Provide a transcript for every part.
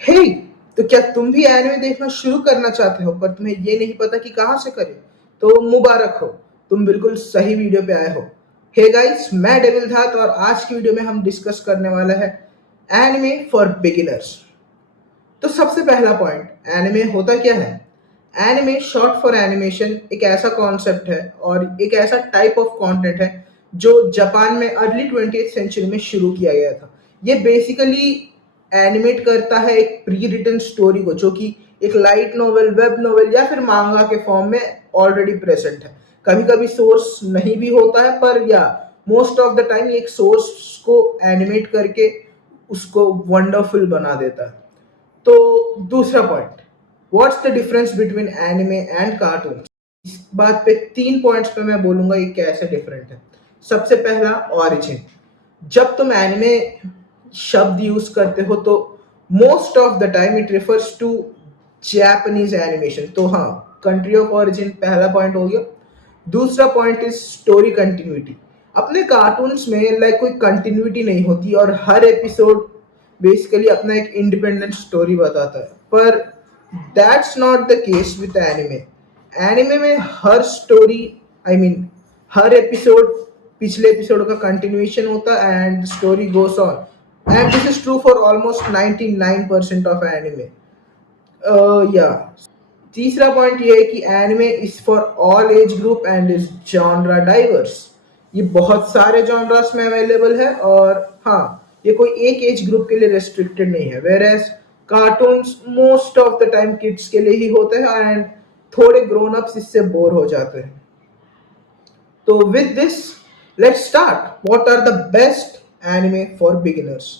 हे, तो क्या तुम भी एनिमे देखना शुरू करना चाहते हो पर तुम्हें ये नहीं पता कि कहाँ से करें? तो मुबारक हो, तुम बिल्कुल सही वीडियो पे आए हो। हे गाइस, मैं डेविल धात और आज की वीडियो में हम डिस्कस करने वाला है एनिमे फॉर बिगिनर्स। तो सबसे पहला पॉइंट, एनिमे होता क्या है? एनिमे शॉर्ट फॉर एनिमेशन एक ऐसा कॉन्सेप्ट है और एक ऐसा टाइप ऑफ कंटेंट है जो जापान में अर्ली 20th सेंचुरी में शुरू किया गया था। ये बेसिकली एनिमेट करता है एक प्री रिटन स्टोरी को, जो कि एक लाइट नॉवेल, वेब नॉवेल या फिर मांगा के फॉर्म में ऑलरेडी प्रेजेंट है। कभी कभी सोर्स नहीं भी होता है, पर या मोस्ट ऑफ द टाइम एक सोर्स को एनिमेट करके उसको वंडरफुल बना देता है। तो दूसरा point, what's the difference between anime and cartoon? इस बात पे 3 पॉइंट्स पे मैं बोलूंगा ये कैसे डिफरेंट है। सबसे पहला, ऑरिजिन। जब तुम एनिमे शब्द यूज करते हो तो most of the time it refers to Japanese animation. तो हाँ, कंट्री ऑफ ओरिजिन पहला पॉइंट हो गया। दूसरा पॉइंट इज स्टोरी कंटिन्यूटी। अपने कार्टून्स में लाइक कोई कंटिन्यूटी नहीं होती और हर एपिसोड बेसिकली अपना एक इंडिपेंडेंट स्टोरी बताता है, पर that's not the case with anime. Anime में हर स्टोरी, आई मीन हर एपिसोड पिछले एपिसोड का कंटिन्यूएशन होता है and story goes on, and this is true for almost 99% of anime. या तीसरा पॉइंट ये है कि anime is for all age group and is genre diverse. ये बहुत सारे जॉनरास में अवेलेबल है और हाँ, ये कोई एक एज ग्रुप के लिए रेस्ट्रिक्टेड नहीं है। Whereas cartoons most of the time kids के लिए ही होते हैं एंड थोड़े ग्रोन अप्स इससे बोर हो जाते हैं। तो with this, let's start. What are the best anime for beginners?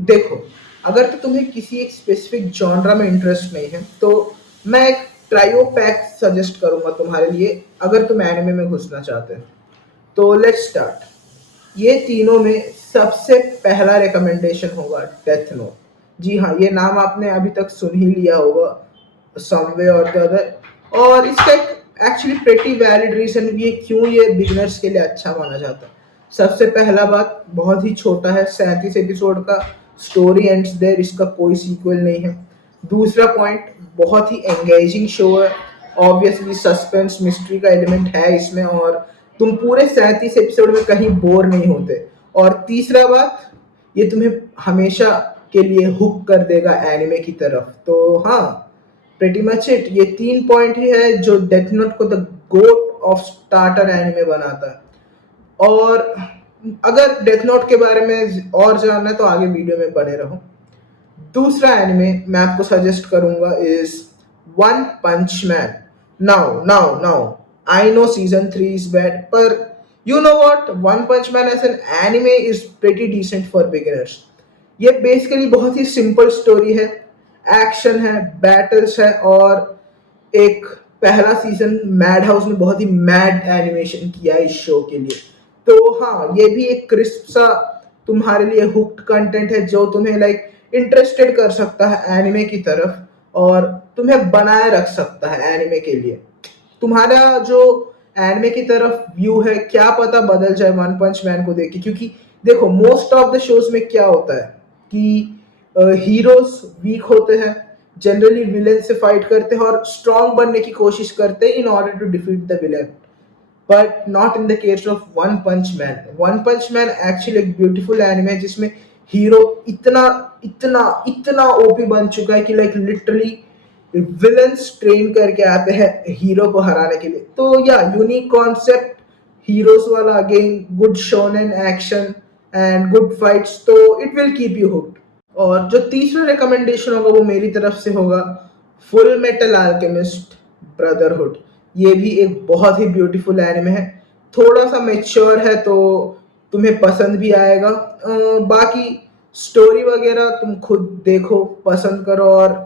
देखो, अगर तो तुम्हें किसी एक स्पेसिफिक जॉनरा में इंटरेस्ट नहीं है तो मैं एक ट्रायो पैक सजेस्ट करूंगा तुम्हारे लिए, अगर तुम एनिमे में घुसना चाहते हो। तो लेट्स स्टार्ट। ये तीनों में सबसे पहला रिकमेंडेशन होगा डेथ नोट। जी हाँ, ये नाम आपने अभी तक सुन ही लिया होगा समवे और द अदर, और इसका एक एक्चुअली प्रेटी वैलिड रीजन भी है क्यों ये बिगिनर्स के लिए अच्छा माना जाता है। सबसे पहला बात, बहुत ही छोटा है, 37 एपिसोड का, स्टोरी एंड्स देयर, इसका कोई सीक्वल नहीं है। दूसरा पॉइंट, बहुत ही एंगेजिंग शो है। ऑब्वियसली सस्पेंस मिस्ट्री का एलिमेंट है इसमें और तुम पूरे 37 एपिसोड में कहीं बोर नहीं होते। और तीसरा बात, ये तुम्हें हमेशा के लिए हुक कर देगा एनिमे की तरफ। तो हाँ, प्रेटी मच इट। ये 3 पॉइंट ही है जो डेथ नोट को the GOAT of starter anime बनाता है। और अगर डेथ नोट के बारे में और जानना है तो आगे वीडियो में बने रहो। दूसरा एनिमे मैं आपको सजेस्ट करूंगा is one punch man. Now now now, I know season 3 is bad, पर you know what, one punch man as an anime is pretty decent for beginners. ये बेसिकली बहुत ही सिंपल स्टोरी है, action है, battles है और एक पहला सीजन मैड हाउस ने बहुत ही मैड एनिमेशन किया है इस शो के लिए। तो हाँ, ये भी एक क्रिस्प सा तुम्हारे लिए हुक्ड कंटेंट है जो तुम्हें लाइक इंटरेस्टेड कर सकता है एनिमे की तरफ और तुम्हें बनाए रख सकता है एनिमे के लिए। तुम्हारा जो एनिमे की तरफ व्यू है क्या पता बदल जाए वन पंच मैन को देख के, क्योंकि देखो मोस्ट ऑफ द शोज में क्या होता है कि हीरोज वीक होते हैं, जनरली विलेन से फाइट करते हैं और स्ट्रांग बनने की कोशिश करते हैं in order to defeat the villain, but not in the case of one punch man. One punch man actually एक ब्यूटीफुल एनिमे है जिसमें हीरो इतना इतना इतना ओपी बन चुका है कि लाइक लिटरली विलन्स ट्रेन करके आते हैं हीरो को हराने के लिए। तो या यूनिक कॉन्सेप्ट, हीरोज वाला, again good shonen action and good fights, तो it will keep you hooked. और जो तीसरा रिकमेंडेशन होगा वो मेरी तरफ से होगा फुल मेटल अल्केमिस्ट ब्रदरहुड। ये भी एक बहुत ही ब्यूटीफुल एनिमे है, थोड़ा सा मेच्योर है तो तुम्हें पसंद भी आएगा। बाकी स्टोरी वगैरह तुम खुद देखो, पसंद करो और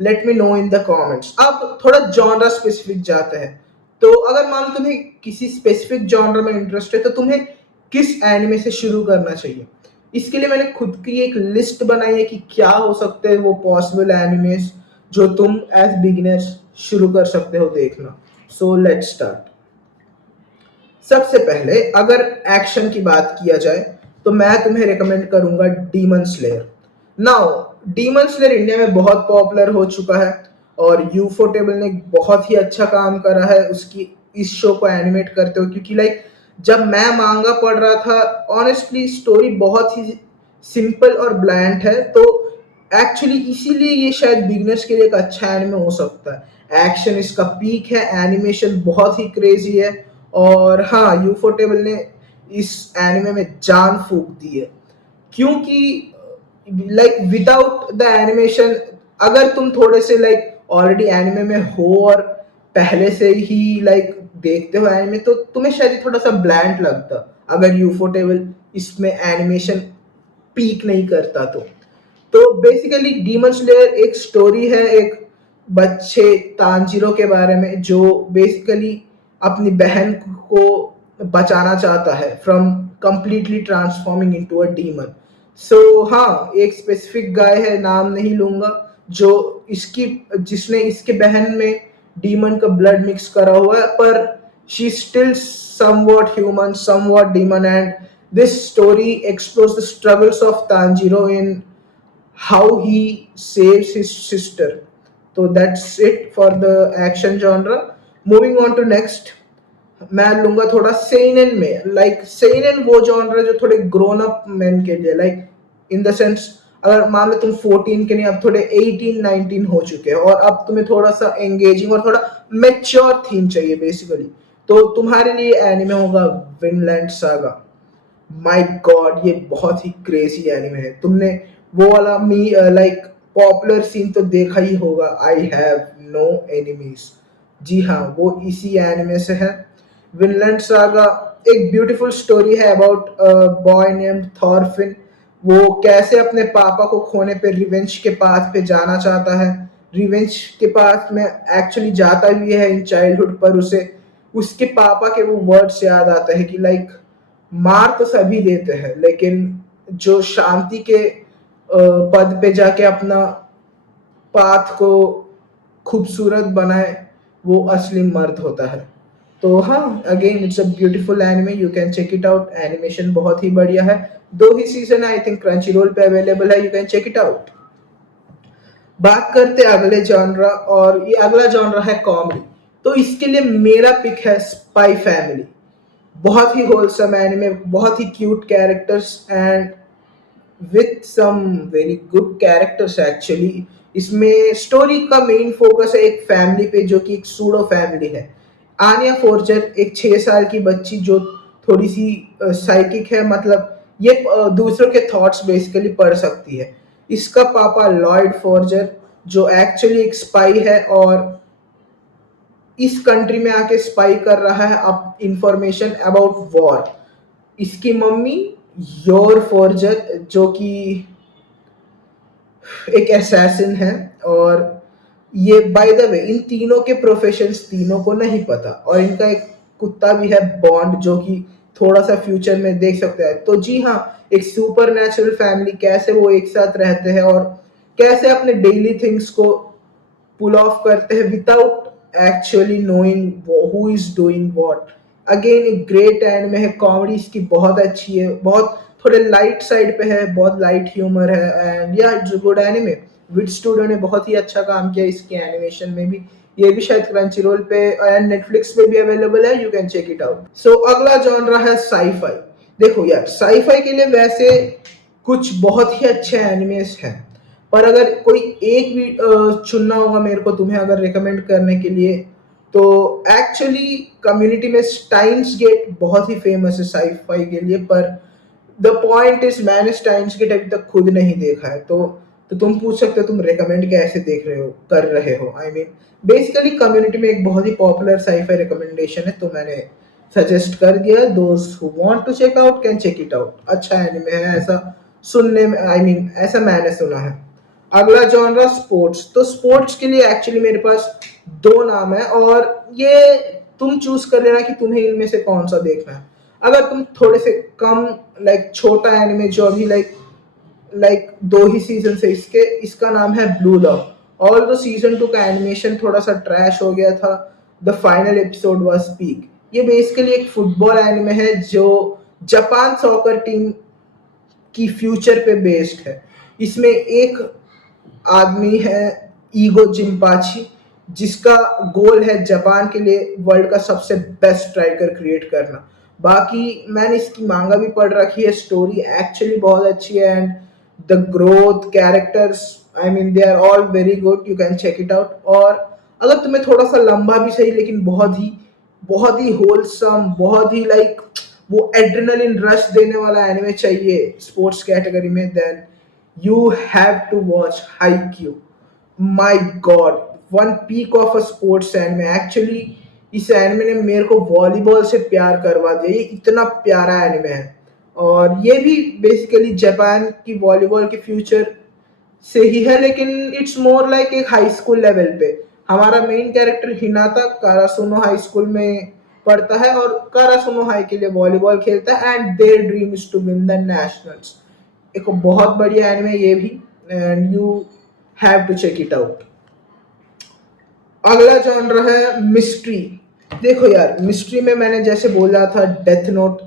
let me know in the comments. अब थोड़ा जॉनरा स्पेसिफिक जाते हैं। तो अगर मान लो तुम्हें किसी स्पेसिफिक जॉनर में इंटरेस्ट है तो तुम्हें किस एनिमे से शुरू करना चाहिए? इसके लिए मैंने खुद की एक लिस्ट बनाई है कि क्या हो सकते हैं वो पॉसिबल एनिमेस जो तुम एज बिगिनर्स शुरू कर सकते हो देखना। So let's start. सबसे पहले अगर एक्शन की बात किया जाए तो मैं तुम्हें रिकमेंड करूंगा demon slayer. Now demon slayer India में बहुत पॉपुलर हो चुका है और यूफोटेबल ने बहुत ही अच्छा काम करा है उसकी इस शो को एनिमेट करते हुए, क्योंकि लाइक जब मैं मांगा पढ़ रहा था, ऑनेस्टली स्टोरी बहुत ही सिंपल और ब्लैंड है, तो एक्चुअली इसीलिए ये शायद बिगनर्स के लिए एक अच्छा एनिमे हो सकता है। एक्शन इसका पीक है, एनिमेशन बहुत ही क्रेजी है, और हाँ, यूफोटेबल ने इस एनिमे में जान फूंक दी है, क्योंकि लाइक विदाउट द एनिमेशन, अगर तुम थोड़े से लाइक ऑलरेडी एनिमे में हो और पहले से ही लाइक देखते हो एनिमे, तो तुम्हें शायद थोड़ा सा ब्लैंड लगता अगर यूफोटेबल इसमें एनिमेशन पीक नहीं करता। तो बेसिकली डीमन स्लेयर एक स्टोरी है एक बच्चे तांजीरो के बारे में, जो बेसिकली अपनी बहन को बचाना चाहता है from completely transforming into a demon. So हाँ, एक स्पेसिफिक गाय है, नाम नहीं लूंगा, जो इसकी जिसने इसके बहन में डीमन का ब्लड मिक्स करा हुआ है, पर she still somewhat human, somewhat demon, and this story explores the struggles of Tanjiro in how he saves his sister. So that's it for the action genre. Moving on to next, मैं लूंगा थोड़ा सेनेन में, like सेनेन वो genre जो थोड़े grown up man के लिए, like in the sense अगर मान लो तुम 14 के नहीं, अब थोड़े 18-19 हो चुके हैं और अब तुम्हें थोड़ा सा एंगेजिंग और थोड़ा मेच्योर थीम चाहिए बेसिकली, तो तुम्हारे लिए एनिमे होगा विनलैंड सागा। माय गॉड, ये बहुत ही क्रेजी एनिमे है। तुमने वो वाला मी लाइक पॉपुलर सीन तो देखा ही होगा, आई हैव नो एनिमीज। जी हाँ, वो इसी एनिमे से है। विनलैंड सागा एक ब्यूटीफुल स्टोरी है अबाउट बॉय नेम्ड थॉरफिन। वो कैसे अपने पापा को खोने पे रिवेंज के पाथ पे जाना चाहता है। रिवेंज के पाथ में एक्चुअली जाता भी है इन चाइल्डहुड, पर उसे उसके पापा के वो वर्ड्स याद आते हैं कि लाइक मार तो सभी देते हैं, लेकिन जो शांति के पद पे जाके अपना पाथ को खूबसूरत बनाए, वो असली मर्द होता है। तो हाँ, again it's a beautiful anime, you can check it out. Animation बहुत ही बढ़िया है, 2 ही season I think Crunchyroll पे अवेलेबल है, you can check it out. बात करते हैं अगले जॉनरा, और ये अगला जॉनरा है कॉमेडी। तो इसके लिए मेरा पिक है स्पाई फैमिली। बहुत ही होलसम एनिमे, बहुत ही cute characters and with some very good characters actually. इसमें स्टोरी का मेन फोकस है एक फैमिली पे, जो कि एक सूडो फैमिली है। आनिया फोर्जर एक 6 साल की बच्ची जो थोड़ी सी साइकिक है, मतलब ये दूसरों के थॉट्स बेसिकली पढ़ सकती है। इसका पापा लॉयड फोर्जर जो एक्चुअली एक स्पाई है और इस कंट्री में आके स्पाई कर रहा है अब इंफॉर्मेशन अबाउट वॉर। इसकी मम्मी योर फोर्जर जो कि एक असैसिन है, और ये बाय द वे इन तीनों के प्रोफेशंस तीनों को नहीं पता, और इनका एक कुत्ता भी है बॉन्ड, जो कि थोड़ा सा फ्यूचर में देख सकते हैं। तो जी हाँ, एक सुपर नेचुरल फैमिली कैसे वो एक साथ रहते हैं और कैसे अपने डेली थिंग्स को पुल ऑफ करते हैं without actually knowing who is doing what. Again एक ग्रेट एनिमे है, कॉमेडी इसकी बहुत अच्छी है, बहुत थोड़े लाइट साइड पे है, बहुत लाइट ह्यूमर है, and yeah it's good anime. Wit studio ने बहुत ही अच्छा काम किया इसके एनिमेशन में भी। ये भी शायद क्रंची रोल पे एंड नेटफ्लिक्स पे भी अवेलेबल है, you can check it out. So अगला जॉनरा है साईफाई। देखो यार, साईफाई के लिए वैसे कुछ बहुत ही अच्छे एनिमेस हैं, पर अगर कोई एक भी चुनना होगा मेरे को तुम्हें अगर रिकमेंड करने के लिए, तो एक्चुअली कम्युनिटी में स्टाइन्स गेट बहुत ही फेमस है साईफाई के लिए, पर द पॉइंट इज मैंने स्टाइन्स गेट अभी तक खुद नहीं देखा है। तो तुम पूछ सकते हो तुम रिकमेंड कैसे देख रहे हो कर रहे हो, आई मीन बेसिकली कम्युनिटी में एक बहुत ही पॉपुलर साईफाई रिकमेंडेशन है, तो मैंने सजेस्ट कर दिया। दोस्त who want to check out can check it out. अच्छा एनिमे है ऐसा सुनने में, आई मीन ऐसा मैंने सुना है। अगला जॉनरा स्पोर्ट्स। तो स्पोर्ट्स के लिए एक्चुअली मेरे पास 2 नाम है, और ये तुम चूज कर लेना कि तुम्हें इनमें से कौन सा देखना है। अगर तुम थोड़े से कम लाइक छोटा एनिमे जो अभी लाइक 2 ही सीजन से इसके, इसका नाम है blue lock. All the season 2 का एनिमेशन थोड़ा सा ट्रैश हो गया था, the final episode was peak. ये बेसिकली एक फुटबॉल एनिमे है जो जापान सॉकर टीम की फ्यूचर पे बेस्ड है। इसमें एक आदमी है ईगो जिम्पाची, जिसका गोल है जापान के लिए वर्ल्ड का सबसे बेस्ट स्ट्राइकर क्रिएट करना। बाकी मैंने इसकी मांगा भी पढ़ रखी है, स्टोरी एक्चुअली बहुत अच्छी है and the growth characters, I mean they are all very good, you can check it out. और अगर तुम्हें थोड़ा सा लंबा भी सही लेकिन बहुत ही होलसम, बहुत ही लाइक वो एड्रेनलिन रश देने वाला एनिमे चाहिए स्पोर्ट्स कैटेगरी में, then you have to watch Haikyuu. My god, one peak of a sports anime actually. इस एनिमे ने मेरे को वॉलीबॉल से प्यार करवा दिया, ये इतना प्यारा एनिमे है। और ये भी बेसिकली जापान की वॉलीबॉल के फ्यूचर से ही है, लेकिन इट्स मोर लाइक एक हाई स्कूल लेवल पे। हमारा main character Hinata Karasuno high school में पढ़ता है और कारासुनो हाई के लिए वॉलीबॉल खेलता है and their dream is to win the nationals. एक बहुत बढ़िया एनिमे ये भी, and you have to check it out. अगला जॉनर है मिस्ट्री। देखो यार, मिस्ट्री में मैंने जैसे बोला था डेथ नोट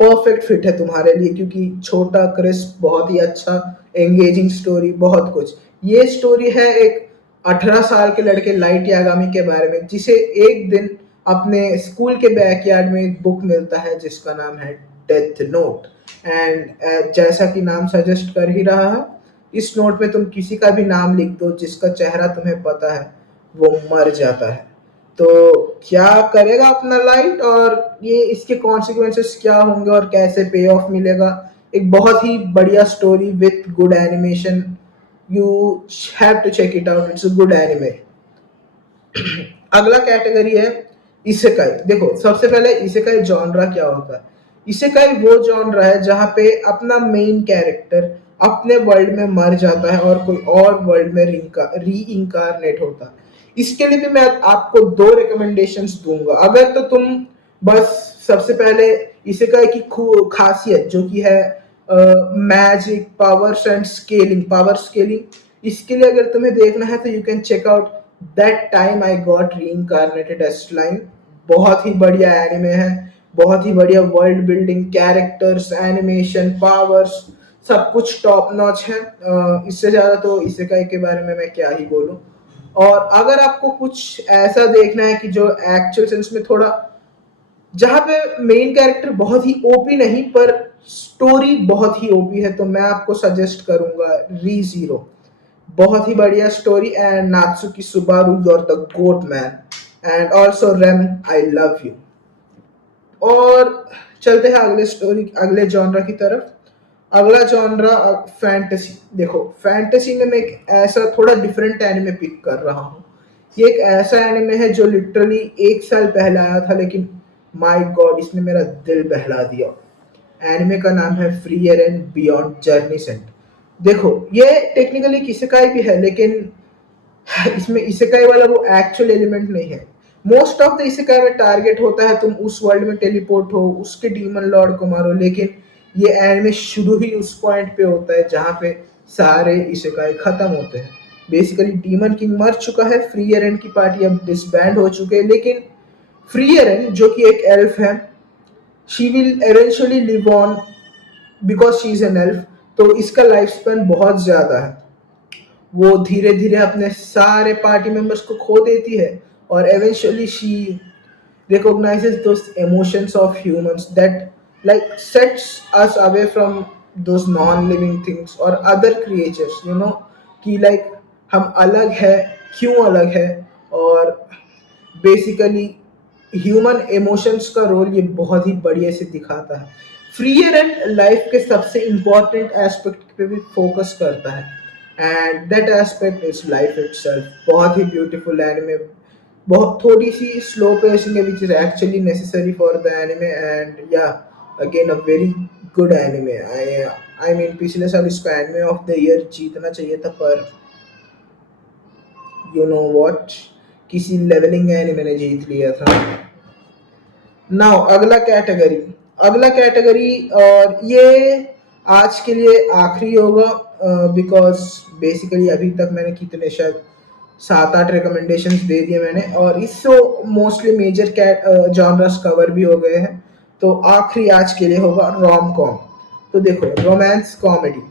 परफेक्ट फिट है तुम्हारे लिए, क्योंकि छोटा क्रिस्प, बहुत ही अच्छा एंगेजिंग स्टोरी, बहुत कुछ। ये स्टोरी है एक 18 साल के लड़के लाइट यागामी के बारे में, जिसे एक दिन अपने स्कूल के बैकयार्ड में एक बुक मिलता है जिसका नाम है डेथ नोट। एंड जैसा कि नाम सजेस्ट कर ही रहा है, इस नोट में तुम किसी का भी नाम लिख दो जिसका चेहरा तुम्हें पता है, वो मर जाता है। तो क्या करेगा अपना लाइट, और ये इसके कॉन्सिक्वेंसेस क्या होंगे और कैसे पे ऑफ मिलेगा। एक बहुत ही बढ़िया story with good animation, you have to check it out, it's a good anime. अगला कैटेगरी है इसेकाई। देखो सबसे पहले इसेकाई जॉनरा क्या होता है। इसेकाई वो जॉनरा है जहाँ पे अपना मेन कैरेक्टर अपने वर्ल्ड में मर जाता है और कोई और वर्ल्ड में री इंकारनेट होता है। इसके लिए भी मैं आपको 2 रिकमेंडेशंस दूंगा। अगर तो तुम बस सबसे पहले इसेकाई की खासियत जो कि है magic powers and scaling, power scaling, इसके लिए अगर तुम्हें देखना है तो you can check out that time I got reincarnated as slime. बहुत ही बढ़िया एनिमे है, बहुत ही बढ़िया world building, characters, animation, powers, सब कुछ टॉप नॉच है। इससे ज्यादा तो इसेकाई के बारे में मैं क्या ही बोलूं। और अगर आपको कुछ ऐसा देखना है कि जो एक्चुअल सेंस में थोड़ा, जहां पे मेन कैरेक्टर बहुत ही ओपी नहीं पर स्टोरी बहुत ही ओपी है, तो मैं आपको सजेस्ट करूंगा री जीरो। बहुत ही बढ़िया story, and Natsuki Subaru, you are the goat man, and also Rem, I love you. और चलते हैं अगले जॉनरा की तरफ। अगला जॉनरा फैंटेसी। देखो फैंटेसी में मैं एक ऐसा थोड़ा डिफरेंट एनिमे पिक कर रहा हूँ। ये एक ऐसा एनिमे है जो लिटरली 1 साल पहले आया था, लेकिन माय गॉड इसने मेरा दिल बहला दिया। एनिमे का नाम है Frieren and beyond journey's end. देखो ये टेक्निकली इसेकाई भी है, लेकिन इसमें इसेकाई वाला वो एक्चुअल एलिमेंट नहीं है। मोस्ट ऑफ द इसेकाई में टारगेट होता है तुम उस वर्ल्ड में टेलीपोर्ट हो, उसके डीमन लॉर्ड को मारो, लेकिन ये एनिमे शुरू ही उस पॉइंट पे होता है जहाँ पे सारे इसेकाई खत्म होते हैं। बेसिकली डीमन किंग मर चुका है, फ्री एरन की पार्टी अब डिसबैंड हो चुके हैं, लेकिन फ्री एरन जो कि एक एल्फ है, she will eventually live on because she is an elf. तो इसका लाइफ स्पैन बहुत ज्यादा है। वो धीरे धीरे अपने सारे पार्टी मेंबर्स को खो देती है और eventually she recognizes those emotions of humans that like sets us away from those non-living things or other creatures, you know, कि like हम अलग है, क्यों अलग है। और बेसिकली ह्यूमन इमोशंस का रोल ये बहुत ही बढ़िया से दिखाता है। फ्रीयर एंड लाइफ के सबसे इम्पोर्टेंट एस्पेक्ट पे भी फोकस करता है, and that aspect is life itself. बहुत ही ब्यूटीफुल एनिमे, बहुत थोड़ी सी स्लो पेसिंग है which is actually necessary for the anime, and या again a very good anime. I mean पिछले साल इसको एनिमे ऑफ द ईयर जीतना चाहिए था, पर यू नो व्हाट, किसी लेवलिंग एनिमे ने जीत लिया था। नाउ अगला कैटेगरी और ये आज के लिए आखिरी होगा, बिकॉज बेसिकली अभी तक मैंने कितने शायद 7-8 रिकमेंडेशंस दे दिए मैंने, और इससे मोस्टली मेजर जॉनर्स कवर भी हो गए हैं। तो आखिरी आज के लिए होगा रोम कॉम। तो देखो रोमांस कॉमेडी,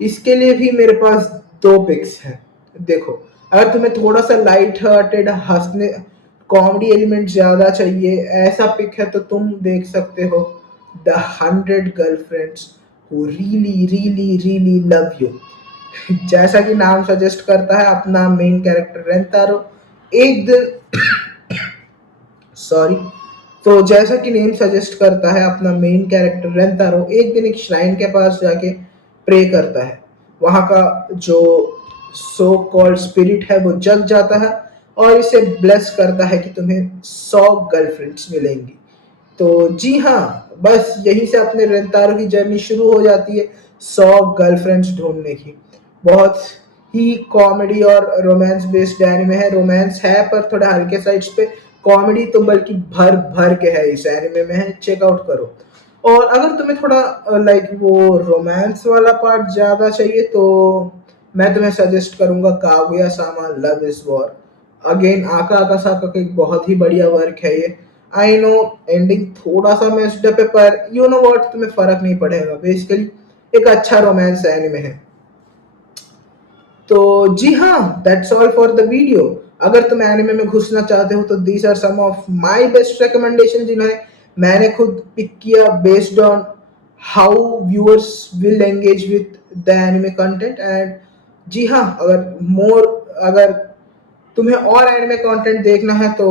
इसके लिए भी मेरे पास 2 पिक्स हैं। देखो, अगर तुम्हें थोड़ा सा लाइट हार्टेड हंसने कॉमेडी एलिमेंट ज्यादा चाहिए ऐसा पिक है तो तुम देख सकते हो the 100 girlfriends who really really really love you. जैसा कि नाम सजेस्ट करता है अपना मेन कैरेक्टर रेंतारो एक दिन सॉरी तो जैसा कि नेम सजेस्ट करता है अपना मेन कैरेक्टर रेंतारो एक दिन एक श्राइन के पास जाके प्रे करता है। वहां का जो सो कॉल्ड स्पिरिट है वो जग जाता है और इसे ब्लेस करता है कि तुम्हें 100 गर्लफ्रेंड्स मिलेंगी। तो जी हाँ, बस यहीं से अपने रेंतारो की जर्नी शुरू हो जाती है 100 गर्लफ्रेंड्स ढूंढने की। बहुत ही कॉमेडी और रोमांस बेस्ड एनिमे है। रोमांस है पर थोड़ा हल्के साइड्स पे, कॉमेडी तो बल्कि भर भर के है इस एनिमे में है, चेकआउट करो। और अगर तुम्हें थोड़ा लाइक वो रोमांस वाला पार्ट ज्यादा चाहिए तो मैं तुम्हें सजेस्ट करूंगा Kaguya Sama love is war. Again आका आकासाका का एक बहुत ही बढ़िया वर्क है ये। आई नो एंडिंग थोड़ा सा मेस्ड अप है पर यू नो व्हाट, तुम्हें फर्क नहीं पड़ेगा, बेसिकली एक अच्छा रोमांस एनिमे है। तो जी हाँ, that's all for the video. अगर तुम एनिमे में घुसना चाहते हो तो these are some of my best recommendation जिन्हें मैंने खुद पिक किया based on how viewers will engage with the anime content. And जी हाँ, अगर तुम्हें और एनिमे कंटेंट देखना है तो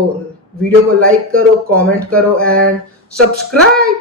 वीडियो को लाइक करो, कमेंट करो एंड सब्सक्राइब।